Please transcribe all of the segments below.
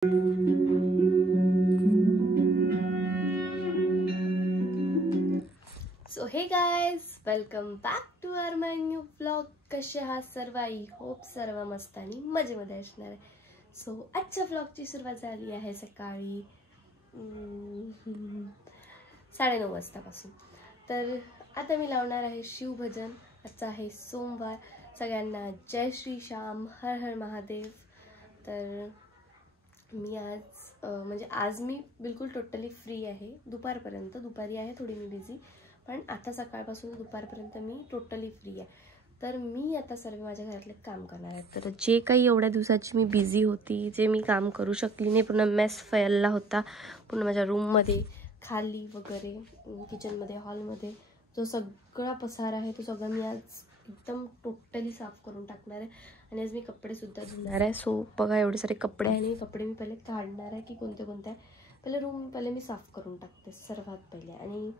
So hey guys, welcome back to our my new vlog. कसे आहात सर्व? I hope सर्व मस्त आणि मजेमध्ये असणार आहे. सो आजच्या व्लॉगची सुरुवात झाली आहे सकाळी 9:30 वाजतापासून. तर आता मी लावणार आहे शिवभजन. आजचा आहे सोमवार. सगळ्यांना जय श्री श्याम, हर हर महादेव. तर मी आज मी बिलकुल टोटली फ्री आहे दुपारपर्यंत. दुपारी आहे थोडी मी बिझी, पण आता सकाळपासून दुपारपर्यंत मी टोटली फ्री आहे. तर मी आता सर्व माझ्या घरातले काम करणार आहे. तर जे काही एवढ्या दिवसाची मी बिझी होती, जे मी काम करू शकली नाही, पूर्ण मेस फैलला होता पूर्ण माझ्या रूममध्ये, खाली वगैरे, किचनमध्ये, हॉलमध्ये जो सगळा पसारा आहे तो सगळं मी आज एकदम टोटली साफ करून टाकणार आहे. आणि आज मी कपडेसुद्धा धुणार आहे. सो बघा एवढे सारे कपडे, आणि कपडे मी पहिले काढणार आहे की कोणते कोणते आहे. पहिले रूम पहिले मी साफ करून टाकते सर्वात पहिले, आणि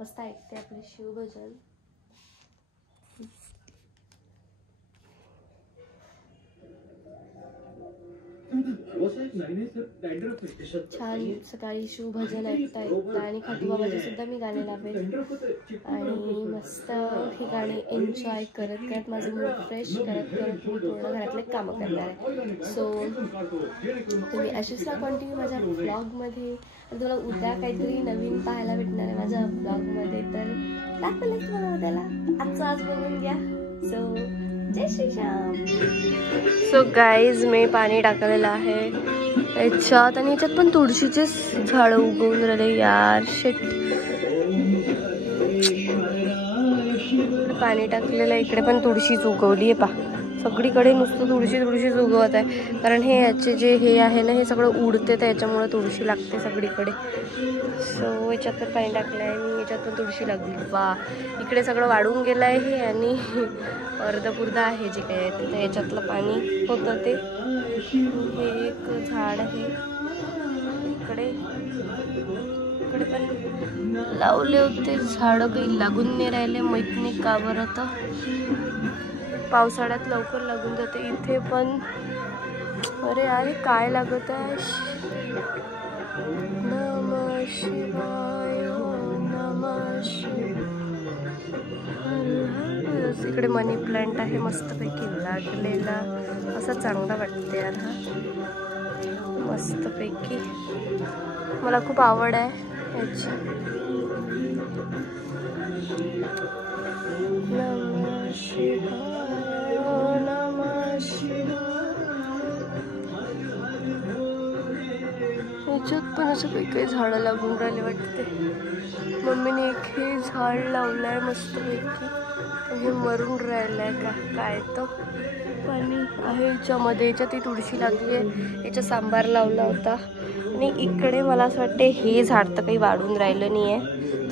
मस्त ऐकते आपले शिवभजन. छान सकाळी शिवभजन ऐकता आणि खटूबाबाचे सुद्धा मी गाणे लावेल, आणि मस्त हे गाणे एन्जॉय करत करत माझं मूड फ्रेश करत करत मी पूर्ण घरातले कामं करणार आहे. सो तुम्ही अशीच कंटिन्यू माझ्या ब्लॉगमध्ये. तुम्हाला उद्या काहीतरी नवीन पाहायला भेटणार आहे माझ्या ब्लॉगमध्ये, तर दाखवलं तुम्हाला उद्याला. आजचं आज बघून घ्या. सो जय श्री श्याम. सो गाईज, मी पाणी टाकलेलं आहे याच्यात, आणि याच्यात पण तुळशीचे झाडं उगवून राहिले यार. शिट, पाणी टाकलेलं इकडे पण तुळशीच उगवली आहे. पा सगळीकडे नुसतं तुळशीच उगवत आहे, कारण हे याचे जे हे आहे ना, हे सगळं उडते, तर याच्यामुळे तुळशी लागते सगळीकडे. सो याच्यात पण पाणी टाकलं आहे मी, याच्यात पण तुळशी लागली. वा, इकडे सगळं वाढून गेलं आहे हे, आणि अर्धपुर्ध आहे जे काय आहे ते. याच्यातलं पाणी होतं ते. हे एक झाड आहे इकडे पण लावले होते झाडं, काही लागून नाही राहिले, माहीत नाही का बरं. तर पावसाळ्यात लवकर लागून जाते इथे पण. अरे अरे काय लागत आहे. नमः शिवाय, नमः शिवाय. इकडे मनी प्लांट आहे मस्तपैकी लागलेला, असं चांगला वाटते यार हा मस्तपैकी. मला खूप आवड आहे याची. नमः शिवाय, नमः शिवाय. याच्यात पण असं काही झाडं लागून राहिले वाटते. मम्मीने एक हे झाड लावलं आहे मस्तपैकी, हे मरून राहिलं आहे का काय. तर पाणी आहे याच्यामध्ये, याच्यात ती तुळशी लागली आहे, याचा सांबार लावला होता. आणि इकडे मला असं वाटते हे झाड तर काही वाढून राहिलं नाही आहे,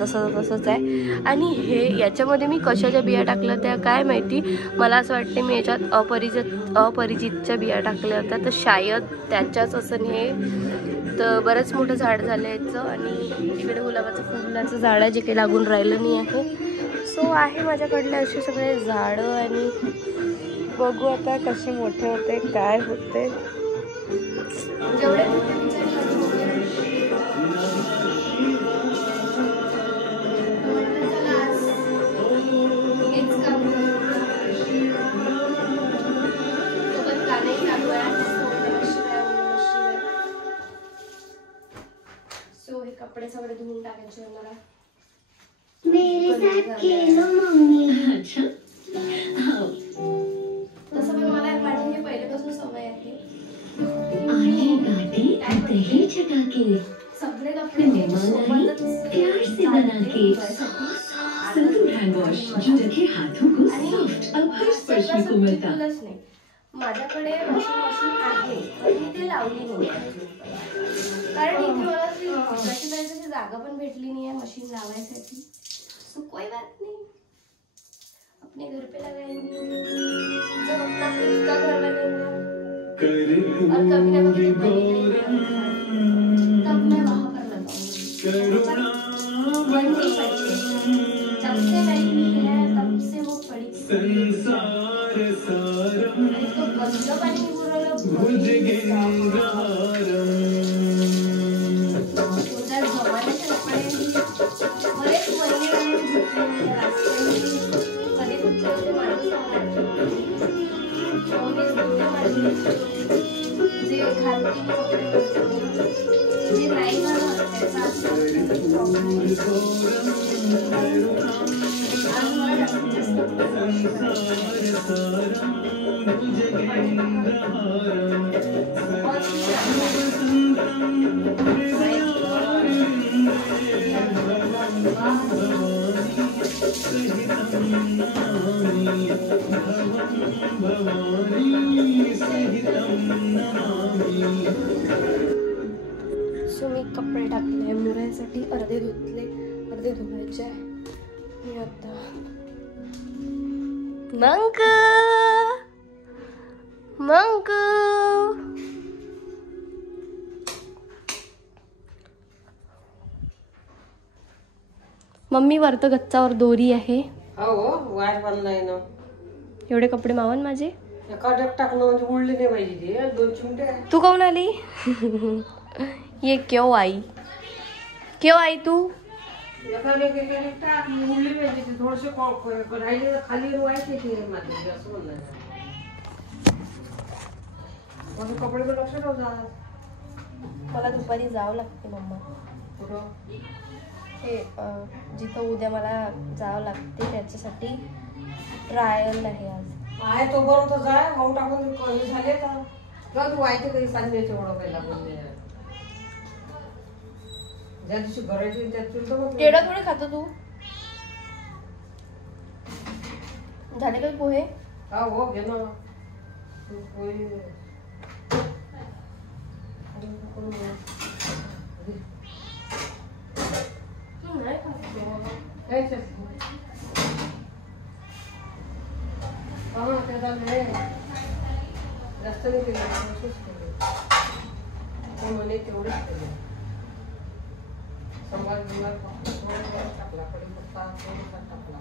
तसंच आहे. आणि हे याच्यामध्ये मी कशाच्या बिया टाकल्या त्या काय माहिती. मला असं वाटते मी याच्यात अपरिजितच्या बिया टाकल्या होत्या, तर शायद त्याच्याच असं हे. तर बरंच मोठं झाड झालं याचं. आणि इकडे गुलाबाचं फुलाचं झाड आहे जे काही लागून राहिलं नाही आहे. सो आहे माझ्याकडले असे सगळे झाडं, आणि बघू आता कसे मोठे होते काय होते. जेवढे सो हे कपडे सगळे धुवून टाकायचे मला. अच्छा, तसं पण मला माझी हे पहिल्यापासून सवय आहे. सगळे कपडे नाही. माझ्याकडे वॉशिंग मशीन आहे, पण मी ते लावली नाही, कारण इथे मला कशी पाहिजे जागा पण भेटली नाही आहे मशीन लावायसाठी. सो कोई बात नहीं, अपने घर पे लगाएंगे जब अपना खुद का घर लगेगा, और कभी ना कभी जब बनेगा तब मैं वहाँ पर लगाऊंगी. बन नहीं पड़ी, जब से नहीं है तब से वो पड़ी इसको बंद पानी जे नाही झालं त्याचा सो मी कपडे टाकले मुरायसाठी, अर्धे धुतले अर्धे धुवायचे आहे. मी आता मंग मम्मी वरत गच्चावर दोरी आहे. हो वायर बांधलाय ना. एवढे कपडे मावन माझे एका डग टाकणं म्हणजे उडले नाही पाहिजे ते 2 चिमटे. तू काऊन आली? ये क्यों आई तू? एका डग टाक उडले पाहिजे ते थोडेसे राहिले खाली व्हायचे ते माती असं म्हणलं. माझे कपडे पण लक्ष ठेवतात. मला दुपारी जावं लागते मम्मा. कुठं? हे जिथं उद्या मला जावं लागते त्याच्यासाठी ट्रायल आहे आज. आहे तोपर्यंत जाय भाऊ टाकून झाले का तू व्हायचे काही सांगण्याचे ओळखायला म्हणजे ज्या दिवशी भरायची त्या टेढा थोडे खातो तू. झाले का पोहे? हा हो घे ना पोहे. नाही खातो. जास्त नाही केलं म्हणे तेवढंच केलं. संभार बिंबार टाकला कडीपत्ता टाकला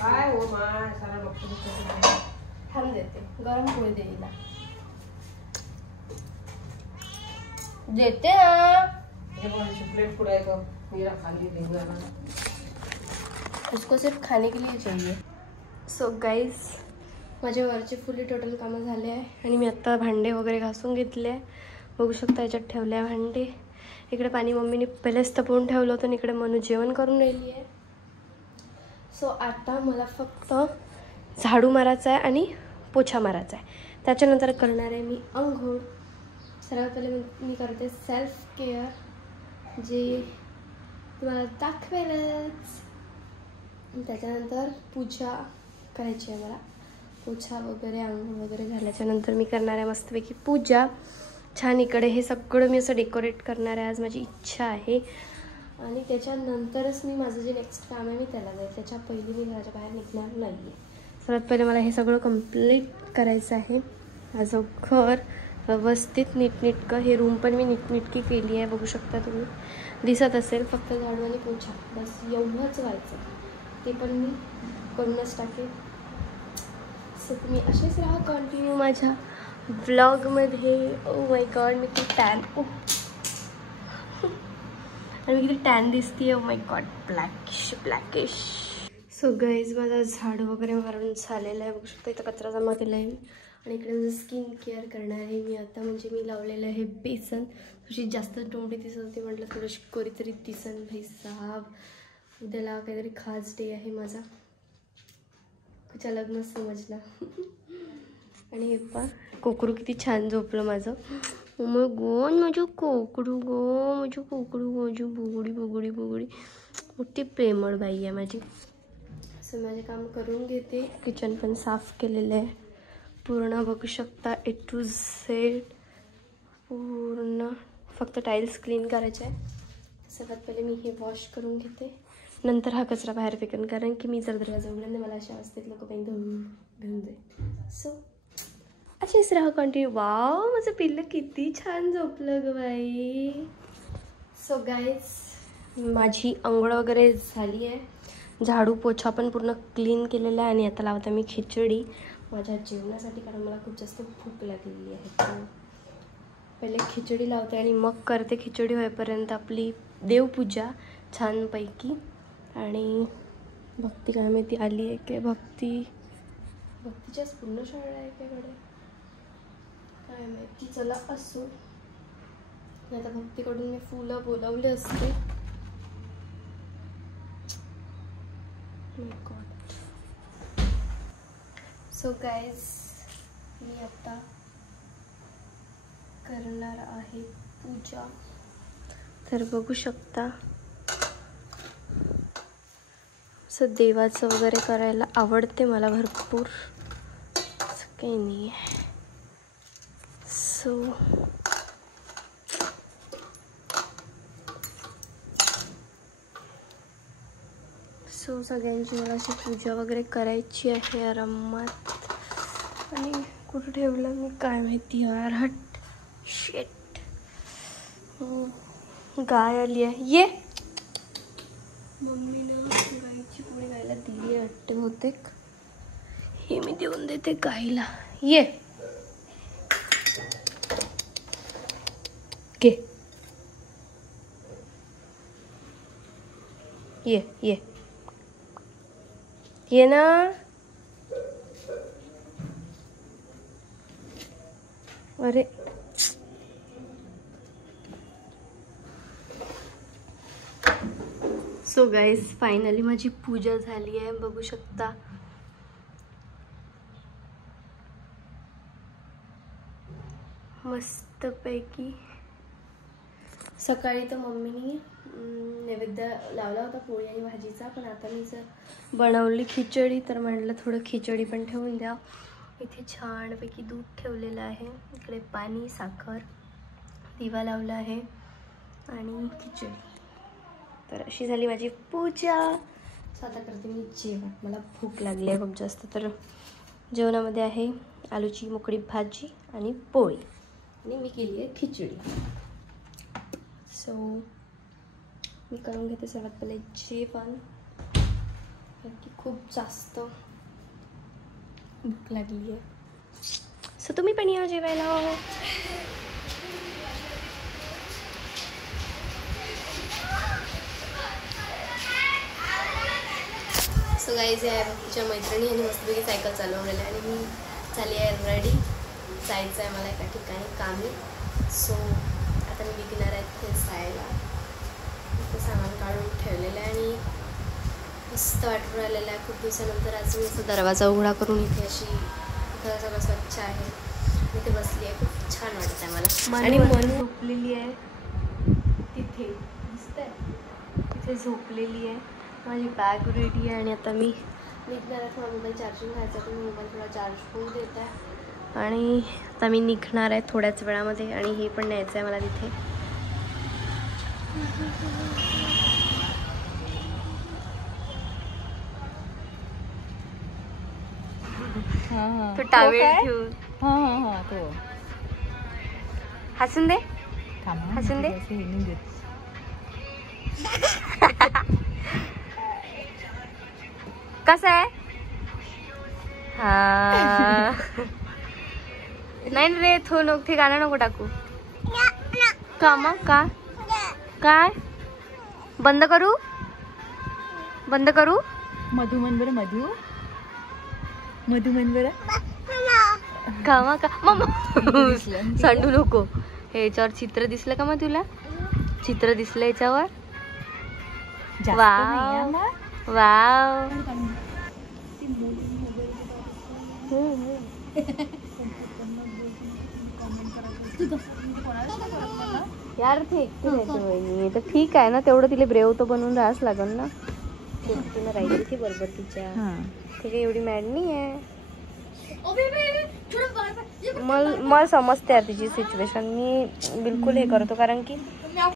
काय हो माय सारा डॉक्टर थांब देते गरम पोळी देईला देते ना. प्लेट कुड़ा है तो मेरा खाली देगा ना. उसको सिर्फ खाने के लिए चाहिए. सो गाइज माझे वरचे फुली टोटल कामं झाले आहे आणि मी आत्ता भांडे वगैरे घासून घेतले आहे. बघू शकता याच्यात ठेवले आहे भांडे. इकडे पाणी मम्मीने पहिलेच तपवून ठेवलं होतं आणि इकडे मनू जेवण करून राहिली आहे. सो आता मला फक्त झाडू मारायचा आहे आणि पोछा मारायचा आहे. त्याच्यानंतर करणार आहे मी अंघोळ. सर्वात पहिले मी करते सेल्फ केअर जे तुम्हाला दाखवेलच. त्याच्यानंतर पूजा करायची आहे मला. पूजा वगैरे आंघोळ वगैरे झाल्याच्यानंतर मी करणार आहे मस्तपैकी पूजा. छान इकडे हे सगळं मी असं डेकोरेट करणार आहे आज. माझी इच्छा आहे आणि त्याच्यानंतरच मी माझं जे नेक्स्ट काम आहे मी त्याला जाईल. त्याच्या पहिली मी घराच्या बाहेर निघणार नाही आहे. सर्वात पहिले मला हे सगळं कंप्लीट करायचं आहे. माझं घर व्यवस्थित नीटनेटकं. हे रूम पण मी नीटनेटकी केली आहे. बघू शकता तुम्ही दिसत असेल. फक्त झाडू आणि पोछा बस एवढंच व्हायचं. ते पण मी करूनच टाकेल. सो तुम्ही असेच राहा कंटिन्यू माझ्या व्लॉगमध्ये. ओ माय गॉड मी किती टॅन आणि मी किती टॅन दिसते. Oh my God blackish. So guys माझा झाडू वगैरे मारून झालेला आहे. बघू शकता इथं कचरा जमा केला आहे आणि इकडे स्किन केअर करणार आहे मी आता. म्हणजे मी लावलेलं आहे बेसन. थोडी जास्त तोंडी दिसत होती म्हटलं थोडीशी कोरी तरी दिसन. भाई साहब उद्याला काहीतरी खास डे आहे माझा. कुछ लग्न समजला. आणि हे पा कोकरू किती छान झोपलं माझं. मग गोन माझं कोकरू गो माझं कोकरू माझी बुगडी मोठी प्रेमळ बाई आहे माझी. असं माझे काम करून घेते. किचन पण साफ केलेलं आहे पूर्ण. बघू शकता A to Z पूर्ण. फक्त टाईल्स क्लीन करायचे आहे. सगळ्यात पहिले मी हे वॉश करून घेते. नंतर हा कचरा बाहेर फेकेन कारण की मी जर दरवाजा उघडल्याने मला अशा अवस्थेत लोक पाहिजे घेऊन जाईल. सो असेच राहा कंटिन्यू. वाव माझं पिल्लं किती छान झोपलं ग बाई. सो गाईज माझी आंघोळ वगैरे झाली आहे. झाडू पोछा पण पूर्ण क्लीन केलेला आहे आणि आता लावते मी खिचडी माझ्या जेवणासाठी कारण मला खूप जास्त भूक लागलेली आहे. तर पहिले खिचडी लावते आणि मग करते खिचडी होईपर्यंत आपली देवपूजा छानपैकी. आणि भक्ती काय माहिती आली आहे काय. भक्तीच्याच पूर्ण शाळा आहे काय कडे काय माहिती. चला असो, आता भक्तीकडून मी फुलं बोलावले असते. सो गाईज, मी आता करणार आहे पूजा. तर बघू शकता, असं देवाचं वगैरे करायला आवडते मला भरपूर, असं काही नाही आहे. सो सगळ्यांची मला अशी पूजा वगैरे करायची आहे आरामात. आणि कुठं ठेवलं मी काय माहिती यार. हट शेट, गाय आली आहे. ये, मम्मीनं गायची पोळी गायला दिली वाटते बहुतेक. हे मी देऊन देते गायला. ये घे, ये ये ये ना. अरे सो गाईज, फायनली माझी पूजा झाली आहे. बघू शकता, मस्तपैकी. सकाळी तर मम्मीनी नैवेद्य लावला होता पोळी आणि भाजीचा, पण आता मी जर बनवली खिचडी तर म्हटलं थोडं खिचडी पण ठेवून द्या. इथे छानपैकी दूध ठेवलेलं आहे, इकडे पाणी, साखर, दिवा लावला आहे आणि खिचडी. तर अशी झाली माझी पूजा. आता करते मी जेवण. मला भूक लागली आहे खूप जास्त. तर जेवणामध्ये आहे आलूची मोकळी भाजी आणि पोळी, आणि मी केली आहे खिचडी. सो मी करून घेते सर्वात पहिले जेवण, की खूप जास्त भूक लागली आहे. सो तुम्ही पण या जेवायला. सो गाईज, या भक्तीच्या मैत्रिणी आणि मस्तपैकी सायकल चालवलेली आहे आणि मी झाली आहे रेडी. जायचं आहे मला एका ठिकाणी कामी. सो आता मी निघणार आहे तिथे जायला. इथं सामान काढून ठेवलेलं आहे आणि मस्त वाटून राहिलेलं आहे. खूप दिवसानंतर आज मी असं दरवाजा उघडा करून इथे अशी घर सगळं स्वच्छ आहे, इथे बसली आहे. खूप छान वाटत आहे मला. आणि मन झोपलेली आहे तिथे, दिसतंय तिथे झोपलेली आहे. माझी बॅग रेडी आहे आणि आता मी निघणार आहे. थोडा मोबाईल चार्जिंग घ्यायचा, तर मी मोबाईल थोडा चार्ज होऊ देत आहे आणि आता मी निघणार आहे थोड्याच वेळामध्ये. आणि हे पण न्यायचं आहे मला तिथे. तो टावेल ठेवून तो हसून दे, हसून दे. कसं आहे? हा नाही रे, थो नको, ते गाणं नको टाकू. का मग? का काय बंद करू? बंद करू? मधु मन बरं, मधु मन बरं. का मग? का मग सांडू नको. ह्याच्यावर चित्र दिसलं का मग तुला? चित्र दिसलं याच्यावर? Wow wow. यार ते ठीक आहे ना, तेवढं तिला ब्रेव तर बनवून राहावंच लागल ना. तिनं राहिली ती बरोबर तिच्या, ते काही एवढी मॅड नाही आहे. मला समजते तिची सिच्युएशन. मी बिलकुल हे करतो, कारण की